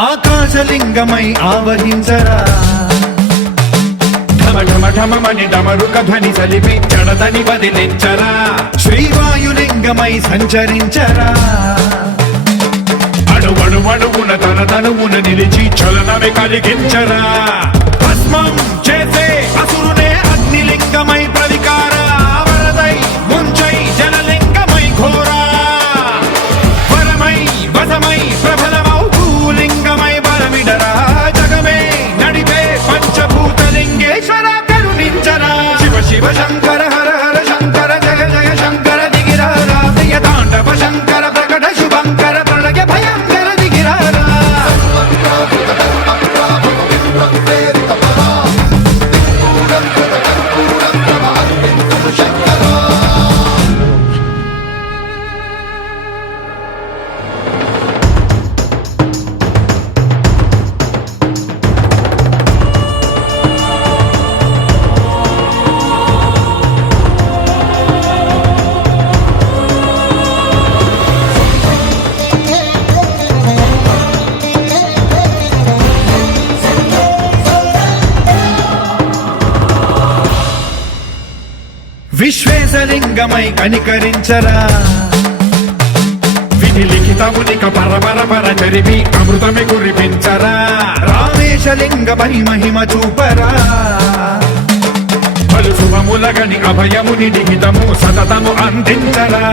ఆకాశలింగమై ఆవహించరా ఢమఢమఢమని డమరుక ధ్వని సలిపి జడదని వదిలించరా శ్రీవాయులింగమై సంచరించరా అణువణువున తన తనువున నిలిచి చలనమే కలిగించరా భస్మం చేసే అసురునే అగ్నిలింగమై ప్రవికార వరదై ముంచై జలలింగమై ఘోరా వరమై వసమై ప్రబలమౌ భూలింగమై బలమిడరా జగమే నడిపే పంచభూతలింగేశ్వర కరుణించరా శివ శివ శంకర హర హర శంకర జయ జయ శంకర దిగిరారా ప్రియ తాండవ శంకర ప్రకట శుభంకర ప్రళయ భయంకర దిగిరారా విశ్వేశలింగమై కనికరించరా విధి లిఖితమునిక పరపర పర చరిపి అమృతమి కురిపించరా రామేశలింగమై మహిమ చూపరా పలు శుభములగని అభయముని నిహితము సతతము అందించరా